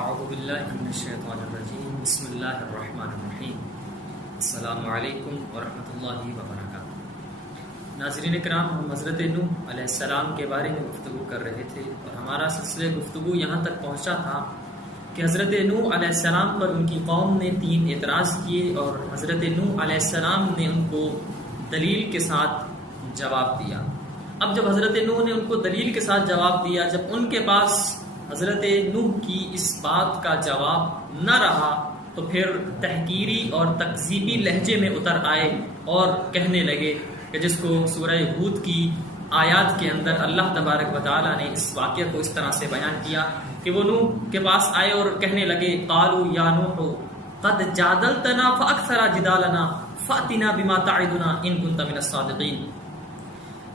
اعوذ باللہ من الشیطان الرجیم بسم اللہ الرحمن الرحیم السلام علیکم ورحمۃ اللہ وبرکاتہ۔ ناظرین کرام، ہم حضرت نوح علیہ السلام کے بارے میں گفتگو کر رہے تھے اور ہمارا سلسلہ گفتگو یہاں تک پہنچا تھا کہ حضرت نوح علیہ السلام پر ان کی قوم نے 3 اعتراض کیے اور حضرت نوح علیہ السلام نے ان کو دلیل کے ساتھ جواب دیا۔ اب جب حضرت نوح نے ان کو دلیل کے ساتھ جواب دیا، جب ان کے پاس حضرت نوح کی اس بات کا جواب نہ رہا تو پھر تحقیری اور تکذیبی لہجے میں اتر آئے اور کہنے لگے کہ جس کو سورہ ہود کی آیات کے اندر اللہ تبارک و تعالیٰ نے اس واقعہ کو اس طرح سے بیان کیا کہ وہ نوح کے پاس آئے اور کہنے لگے قالوا یا نوح قد جادلتنا فاکثر جدالنا فاتنا بما تعدنا ان كنت من الصادقین۔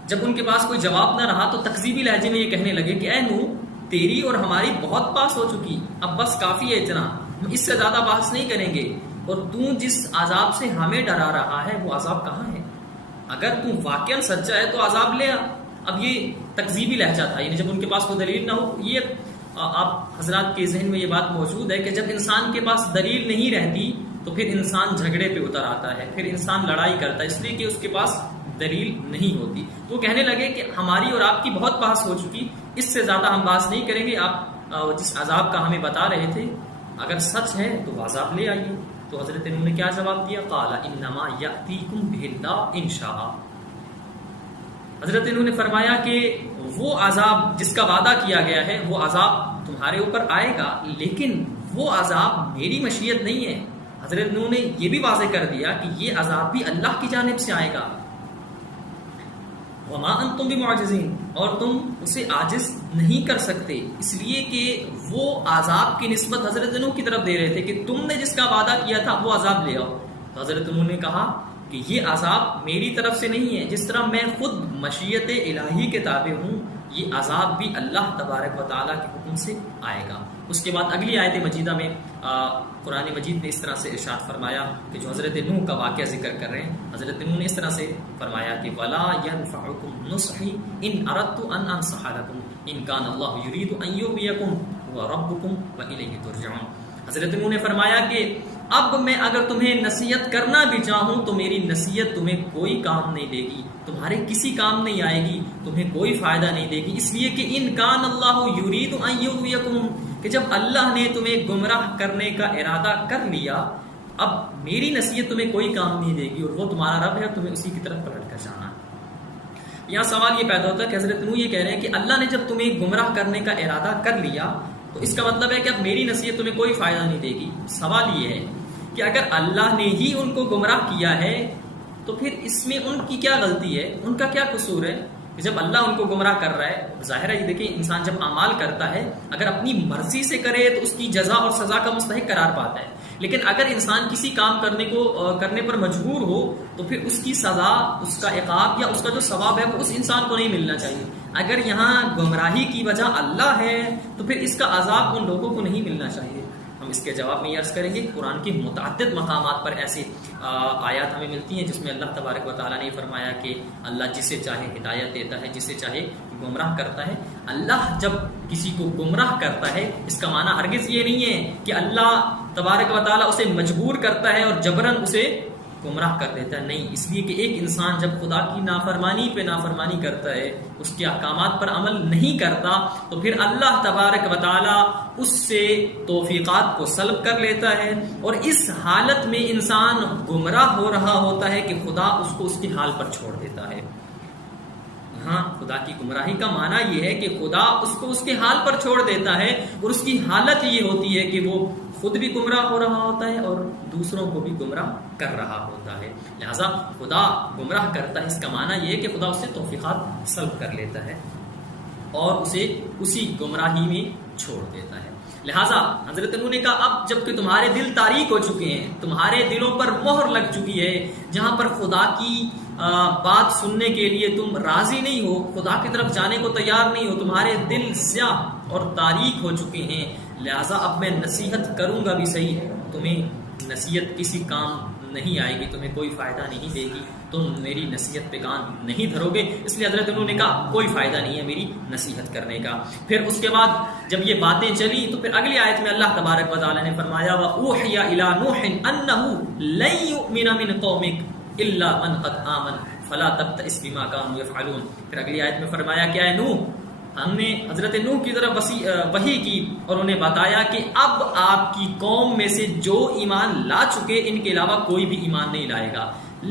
جب ان کے پاس کوئی جواب نہ رہا تو تکذیبی لہجے میں یہ کہنے لگے کہ اے نوح، تیری اور ہماری بہت بحث ہو چکی، اب بس کافی ہے اتنا، ہم اس سے زیادہ بحث نہیں کریں گے، اور تو جس عذاب سے ہمیں ڈرا رہا ہے وہ عذاب کہاں ہے؟ اگر تو واقعا سچا ہے تو عذاب لے آ۔ اب یہ تکذیبی لہجہ تھا، یعنی جب ان کے پاس کوئی دلیل نہ ہو۔ یہ آپ حضرات کے ذہن میں یہ بات موجود ہے کہ جب انسان کے پاس دلیل نہیں رہتی تو پھر انسان جھگڑے پہ اتر آتا ہے، پھر انسان لڑائی کرتا ہے، اس لیے کہ اس کے پاس دلیل نہیں ہوتی۔ تو کہنے لگے کہ ہماری اور آپ کی بہت بحث ہو چکی، اس سے زیادہ ہم بحث نہیں کریں گے، آپ جس عذاب کا ہمیں بتا رہے تھے اگر سچ ہے تو عذاب لے آئیے۔ تو حضرت نوح نے کیا جواب دیا؟ قال انما یاتیکم بہ اللہ ان شاء۔ حضرت نوح نے فرمایا کہ وہ عذاب جس کا وعدہ کیا گیا ہے وہ عذاب تمہارے اوپر آئے گا، لیکن وہ عذاب میری مشیت نہیں ہے۔ حضرت نوح نے یہ بھی واضح کر دیا کہ یہ عذاب بھی اللہ کی جانب سے آئے گا۔ وما انتم بمعجزین، اور تم اسے عاجز نہیں کر سکتے، اس لیے کہ وہ عذاب کی نسبت حضرت نوح کی طرف دے رہے تھے کہ تم نے جس کا وعدہ کیا تھا وہ عذاب لے آؤ۔ تو حضرت نوح نے کہا کہ یہ عذاب میری طرف سے نہیں ہے، جس طرح میں خود مشیت الہی کے تابع ہوں، یہ عذاب بھی اللہ تبارک و تعالیٰ کے حکم سے آئے گا۔ اس کے بعد اگلی آیت مجیدہ میں قرآن مجید نے اس طرح سے ارشاد فرمایا کہ جو حضرت نوح کا واقعہ ذکر کر رہے ہیں، حضرت نوح نے اس طرح سے فرمایا کہ وَلَا يَنفَعُكُمْ نُصْحِي إِنْ أَرَدْتُ أَنْ أَنْصَحَ لَكُمْ إِنْ كَانَ اللَّهُ يُرِيدُ أَنْ يُغْوِيَكُمْ هُوَ رَبُّكُمْ وَإِلَيْهِ تُرْجَعُونَ۔ حضرت نوح نے فرمایا کہ اب میں اگر تمہیں نصیحت کرنا بھی چاہوں تو میری نصیحت تمہیں کوئی کام نہیں دے گی، تمہارے کسی کام نہیں آئے گی، تمہیں کوئی فائدہ نہیں دے گی، اس لیے کہ ان کان اللہ یرید ان یغویکم، کہ جب اللہ نے تمہیں گمراہ کرنے کا ارادہ کر لیا، اب میری نصیحت تمہیں کوئی کام نہیں دے گی، اور وہ تمہارا رب ہے، تمہیں اسی کی طرف پلٹ کر جانا۔ یہاں سوال یہ پیدا ہوتا ہے کہ حضرت نوح یہ کہہ رہے ہیں کہ اللہ نے جب تمہیں گمراہ کرنے کا ارادہ کر لیا تو اس کا مطلب ہے کہ اب میری نصیحت تمہیں کوئی فائدہ نہیں دے گی۔ سوال یہ ہے کہ اگر اللہ نے ہی ان کو گمراہ کیا ہے تو پھر اس میں ان کی کیا غلطی ہے، ان کا کیا قصور ہے کہ جب اللہ ان کو گمراہ کر رہا ہے؟ ظاہر ہے یہ دیکھیں، انسان جب اعمال کرتا ہے اگر اپنی مرضی سے کرے تو اس کی جزا اور سزا کا مستحق قرار پاتا ہے، لیکن اگر انسان کسی کام کرنے پر مجبور ہو تو پھر اس کی سزا، اس کا عقاب یا اس کا جو ثواب ہے وہ اس انسان کو نہیں ملنا چاہیے۔ اگر یہاں گمراہی کی وجہ اللہ ہے تو پھر اس کا عذاب ان لوگوں کو نہیں ملنا چاہیے۔ ہم اس کے جواب میں یہ عرض کریں گے، قرآن کی متعدد مقامات پر ایسی آیات ہمیں ملتی ہیں جس میں اللہ تبارک و تعالیٰ نے فرمایا کہ اللہ جسے چاہے ہدایت دیتا ہے، جسے چاہے گمراہ کرتا ہے۔ اللہ جب کسی کو گمراہ کرتا ہے اس کا معنی ہرگز یہ نہیں ہے کہ اللہ تبارک و تعالیٰ اسے مجبور کرتا ہے اور جبراً اسے گمراہ کر دیتا ہے، نہیں، اس لیے کہ ایک انسان جب خدا کی نافرمانی پہ نافرمانی کرتا ہے، اس کے احکامات پر عمل نہیں کرتا، تو پھر اللہ تبارک و تعالیٰ اس سے توفیقات کو سلب کر لیتا ہے، اور اس حالت میں انسان گمراہ ہو رہا ہوتا ہے کہ خدا اس کو اس کی حال پر چھوڑ دیتا ہے۔ ہاں، خدا کی گمراہی کا معنی یہ ہے کہ خدا اس کو اس کے حال پر چھوڑ دیتا ہے، اور اس کی حالت یہ ہوتی ہے کہ وہ خود بھی گمراہ ہو رہا ہوتا ہے اور دوسروں کو بھی گمراہ کر رہا ہوتا ہے۔ لہذا خدا گمراہ کرتا ہے، اس کا معنی یہ ہے کہ خدا اس سے توفیقات سلب کر لیتا ہے اور اسے اسی گمراہی میں چھوڑ دیتا ہے۔ لہذا حضرت نوح نے کہا اب جب کہ تمہارے دل تاریک ہو چکے ہیں، تمہارے دلوں پر مہر لگ چکی ہے، جہاں پر خدا کی بات سننے کے لیے تم راضی نہیں ہو، خدا کی طرف جانے کو تیار نہیں ہو، تمہارے دل سیاہ اور تاریک ہو چکے ہیں، لہٰذا اب میں نصیحت کروں گا بھی صحیح، تمہیں نصیحت کسی کام نہیں آئے گی، تمہیں کوئی فائدہ نہیں دے گی، تم میری نصیحت پہ کان نہیں دھرو گے. اس لیے حضرت نوح نے کہا کوئی فائدہ نہیں ہے میری نصیحت کرنے کا. پھر اس کے بعد جب یہ باتیں چلی تو پھر اگلی آیت میں اللہ تبارک و تعالیٰ نے فرمایا وَأُوحِيَ إِلَىٰ نُوحٍ أَنَّهُ لَن يُؤْمِنَ مِن قَوْمِكَ إِلَّا مَن قَدْ آمَنَ فَلَا تَبْتَئِسْ بِمَا كَانُوا يَفْعَلُونَ. پھر اگلی آیت میں فرمایا کیا ہے نوح، ہم نے حضرت نوح کی طرف وحی کی اور انہیں بتایا کہ اب آپ کی قوم میں سے جو ایمان لا چکے ان کے علاوہ کوئی بھی ایمان نہیں لائے گا،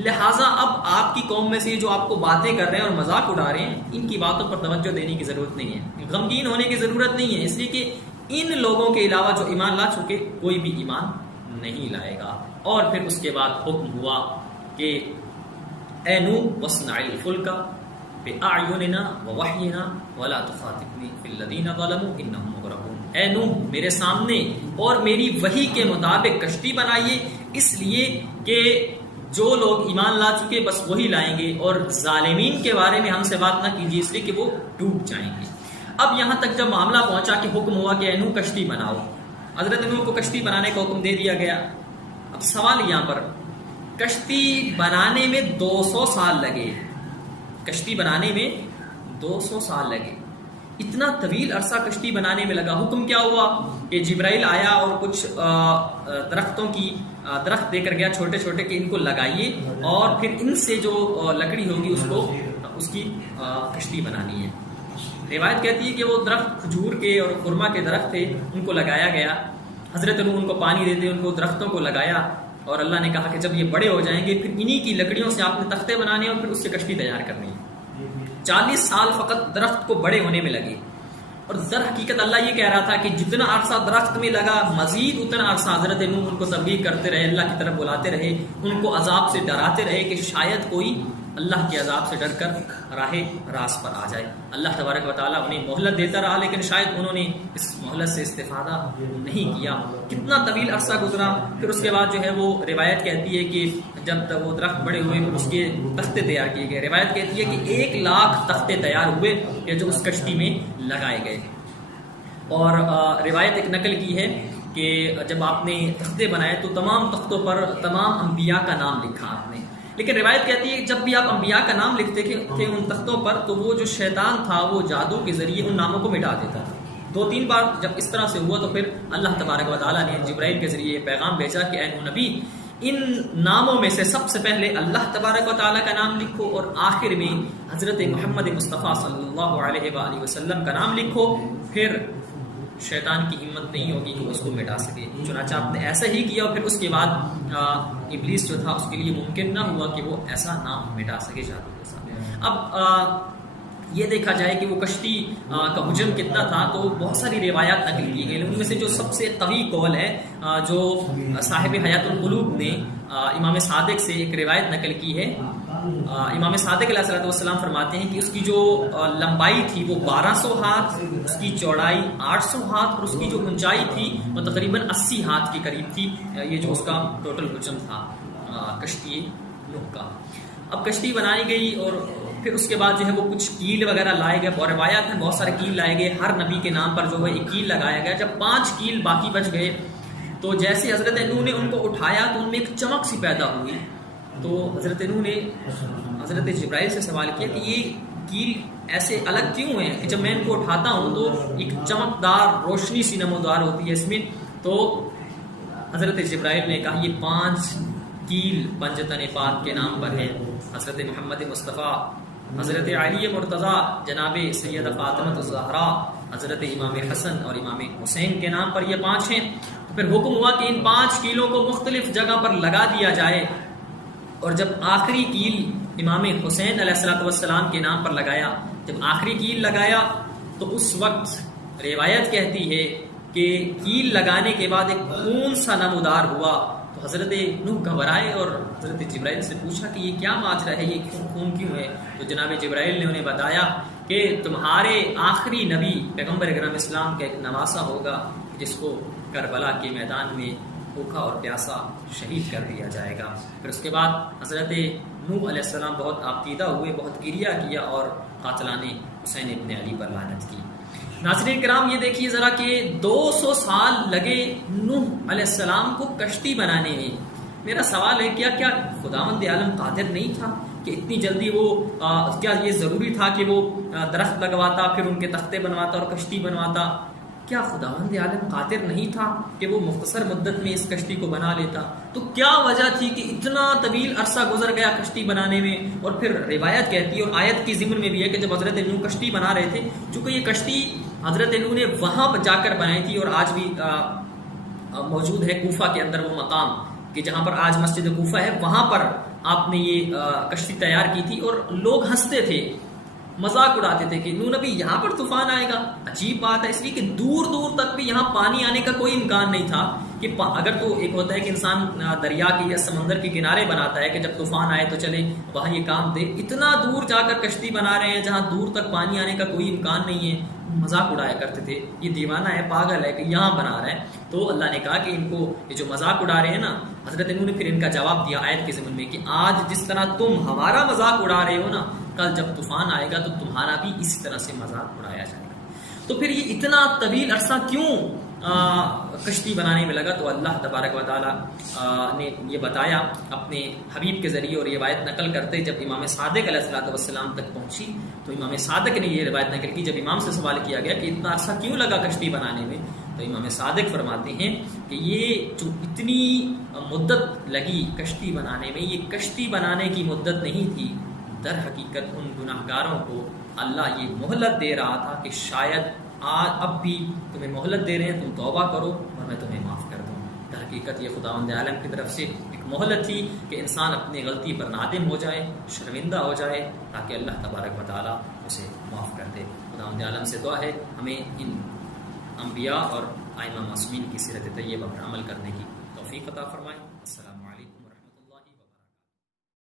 لہٰذا اب آپ کی قوم میں سے جو آپ کو باتیں کر رہے ہیں اور مذاق اڑا رہے ہیں ان کی باتوں پر توجہ دینے کی ضرورت نہیں ہے، غمگین ہونے کی ضرورت نہیں ہے، اس لیے کہ ان لوگوں کے علاوہ جو ایمان لا چکے کوئی بھی ایمان نہیں لائے گا. اور پھر اس کے بعد حکم ہوا کہ اے نوح واصنع الفلک بأعیننا ووحینا ولا تخاطبنی فی الذین ظلموا انہم مغرقون. اے نوح میرے سامنے اور میری وحی کے مطابق کشتی بنائیے، اس لیے کہ جو لوگ ایمان لا چکے بس وہی لائیں گے، اور ظالمین کے بارے میں ہم سے بات نہ کیجیے اس لیے کہ وہ ڈوب جائیں گے. اب یہاں تک جب معاملہ پہنچا کہ حکم ہوا کہ اے نوح کشتی بناؤ، حضرت نوح کو کشتی بنانے کا حکم دے دیا گیا. اب سوال یہاں پر، کشتی بنانے میں 200 سال لگے، کشتی بنانے میں 200 سال لگے، اتنا طویل عرصہ کشتی بنانے میں لگا. حکم کیا ہوا کہ جبرائیل آیا اور کچھ درخت دے کر گیا چھوٹے چھوٹے کہ ان کو لگائیے اور پھر ان سے جو لکڑی ہوگی اس کی کشتی بنانی ہے. روایت کہتی ہے کہ وہ درخت کھجور کے اور خرما کے درخت تھے، ان کو لگایا گیا. حضرت نوح ان کو پانی دیتے، ان کو درختوں کو لگایا، اور اللہ نے کہا کہ جب یہ بڑے ہو جائیں گے پھر انہی کی لکڑیوں سے آپ نے تختے بنانے اور پھر اس سے کشتی تیار کرنی ہے. 40 سال فقط درخت کو بڑے ہونے میں لگے، اور در حقیقت اللہ یہ کہہ رہا تھا کہ جتنا عرصہ درخت میں لگا مزید اتنا عرصہ حضرت نوح ان کو تبلیغ کرتے رہے، اللہ کی طرف بلاتے رہے، ان کو عذاب سے ڈراتے رہے کہ شاید کوئی اللہ کے عذاب سے ڈر کر راہ راست پر آ جائے. اللہ تبارک و تعالیٰ انہیں مہلت دیتا رہا لیکن شاید انہوں نے اس مہلت سے استفادہ نہیں کیا. کتنا طویل عرصہ گزرا. پھر اس کے بعد جو ہے وہ روایت کہتی ہے کہ جب تک وہ درخت بڑے ہوئے پھر اس کے تختے تیار کیے گئے. روایت کہتی ہے کہ 1 لاکھ تختے تیار ہوئے کہ جو اس کشتی میں لگائے گئے. اور روایت ایک نقل کی ہے کہ جب آپ نے تختے بنائے تو تمام تختوں پر تمام انبیاء کا نام لکھا آپ نے، لیکن روایت کہتی ہے کہ جب بھی آپ انبیاء کا نام لکھتے تھے ان تختوں پر تو وہ جو شیطان تھا وہ جادو کے ذریعے ان ناموں کو مٹا دیتا تھا. 2-3 بار جب اس طرح سے ہوا تو پھر اللہ تبارک و تعالیٰ نے جبرائیل کے ذریعے پیغام بھیجا کہ اے نبی ان ناموں میں سے سب سے پہلے اللہ تبارک و تعالیٰ کا نام لکھو اور آخر میں حضرت محمد مصطفیٰ صلی اللہ علیہ وآلہ وسلم کا نام لکھو، پھر شیطان کی ہمت نہیں ہوگی کہ اس کو مٹا سکے. چنانچہ آپ نے ایسا ہی کیا اور پھر اس کے بعد ابلیس جو تھا اس کے لیے ممکن نہ ہوا کہ وہ ایسا نام مٹا سکے جادو کے ساتھ. اب یہ دیکھا جائے کہ وہ کشتی کا حجم کتنا تھا تو بہت ساری روایات نقل کی گئی. ان میں سے جو سب سے قوی قول ہے جو صاحب حیات القلوب نے امام صادق سے ایک روایت نقل کی ہے. امام صادق علیہ الصلوۃ والسلام فرماتے ہیں کہ اس کی جو لمبائی تھی وہ 1200 ہاتھ، اس کی چوڑائی 800 ہاتھ اور اس کی جو اونچائی تھی وہ تقریباً 80 ہاتھ کے قریب تھی. یہ جو اس کا ٹوٹل حجم تھا کشتی نوح کا. اب کشتی بنائی گئی اور پھر اس کے بعد جو ہے وہ کچھ کیل وغیرہ لائے گئے. اور روایات میں بہت سارے کیل لائے گئے، ہر نبی کے نام پر جو ہے ایک کیل لگایا گیا. جب 5 کیل باقی بچ گئے تو جیسے حضرت نوح نے ان کو اٹھایا تو ان میں ایک چمک سی پیدا ہوئی. تو حضرت نوح نے حضرت جبرائیل سے سوال کیا کہ یہ کیل ایسے الگ کیوں ہیں کہ جب میں ان کو اٹھاتا ہوں تو ایک چمکدار روشنی سی نمودار ہوتی ہے اس میں. تو حضرت جبرائیل نے کہا یہ 5 کیل پنجتن پاک کے نام پر ہیں، حضرت محمد مصطفیٰ، حضرت علی مرتضیٰ، جناب سیدہ فاطمہ الزہرا، حضرت امام حسن اور امام حسین کے نام پر یہ 5 ہیں. پھر حکم ہوا کہ ان 5 کیلوں کو مختلف جگہ پر لگا دیا جائے. اور جب آخری کیل امام حسین علیہ الصلوۃ والسلام کے نام پر لگایا، جب آخری کیل لگایا تو اس وقت روایت کہتی ہے کہ کیل لگانے کے بعد ایک خون سا نمودار ہوا. تو حضرت نوح گھبرائے اور حضرت جبرائیل سے پوچھا کہ یہ کیا ماجرا ہے، یہ خون کیوں ہے؟ تو جناب جبرائیل نے انہیں بتایا کہ تمہارے آخری نبی پیغمبر اکرم اسلام کا ایک نواسہ ہوگا جس کو کربلا کے میدان میں بھوکا اور پیاسا شہید کر دیا جائے گا. پھر اس کے بعد حضرت نوح علیہ السلام بہت آبتیدہ ہوئے، بہت گریہ کیا اور قاتلان حسین ابن علی پر لعنت کی. ناظرین کرام یہ دیکھیے ذرا کہ 200 سال لگے نوح علیہ السلام کو کشتی بنانے میں، میرا سوال ہے کیا خداوند عالم قادر نہیں تھا کہ اتنی جلدی وہ کیا یہ ضروری تھا کہ وہ درخت لگواتا پھر ان کے تختے بنواتا اور کشتی بنواتا؟ کیا خداوند عالم قادر نہیں تھا کہ وہ مختصر مدت میں اس کشتی کو بنا لیتا؟ تو کیا وجہ تھی کہ اتنا طویل عرصہ گزر گیا کشتی بنانے میں؟ اور پھر روایت کہتی ہے اور آیت کی ضمن میں بھی ہے کہ جب حضرت نوح کشتی بنا رہے تھے، چونکہ یہ کشتی حضرت نوح نے وہاں پر جا کر بنائی تھی، اور آج بھی موجود ہے کوفہ کے اندر وہ مقام کہ جہاں پر آج مسجد کوفہ ہے، وہاں پر آپ نے یہ کشتی تیار کی تھی، اور لوگ ہنستے تھے، مذاق اڑاتے تھے کہ نوح نبی یہاں پر طوفان آئے گا۔ عجیب بات ہے، اس لیے کہ دور دور تک بھی یہاں پانی آنے کا کوئی امکان نہیں تھا کہ اگر تو ایک ہوتا ہے کہ انسان دریا کے یا سمندر کے کنارے بناتا ہے کہ جب طوفان آئے تو چلے وہاں یہ کام دے، اتنا دور جا کر کشتی بنا رہے ہیں جہاں دور تک پانی آنے کا کوئی امکان نہیں ہے۔ مذاق اڑایا کرتے تھے، یہ دیوانہ ہے، پاگل ہے کہ یہاں بنا رہا ہے۔ تو اللہ نے کہا کہ ان کو یہ جو مذاق اڑا رہے ہیں نا، حضرت نوح نے پھر ان کا جواب دیا آیت کے ضمن میں کہ آج جس طرح تم ہمارا مذاق اڑا رہے ہو نا، کل جب طوفان آئے گا تو تمہارا بھی اسی طرح سے مذاق اڑایا جائے گا۔ تو پھر یہ اتنا طویل عرصہ کیوں کشتی بنانے میں لگا؟ تو اللہ تبارک و تعالیٰ نے یہ بتایا اپنے حبیب کے ذریعے، اور یہ روایت نقل کرتے جب امام صادق علیہ الصلوۃ والسلام تک پہنچی تو امام صادق نے یہ روایت نقل کی، جب امام سے سوال کیا گیا کہ اتنا عرصہ کیوں لگا کشتی بنانے میں، تو امام صادق فرماتے ہیں کہ یہ جو اتنی مدت لگی کشتی بنانے میں، یہ کشتی بنانے کی مدت نہیں تھی، در حقیقت ان گناہ گاروں کو اللہ یہ مہلت دے رہا تھا کہ شاید اب بھی تمہیں مہلت دے رہے ہیں، تم توبہ کرو اور میں تمہیں معاف کر دوں۔ در حقیقت یہ خداوند عالم کی طرف سے ایک مہلت تھی کہ انسان اپنی غلطی پر نادم ہو جائے، شرمندہ ہو جائے، تاکہ اللہ تبارک و تعالیٰ اسے معاف کر دے۔ خداوند عالم سے دعا ہے ہمیں ان انبیاء اور ائمہ معصومین کی سیرت طیبہ پر عمل کرنے کی توفیق عطا فرمائے۔ السلام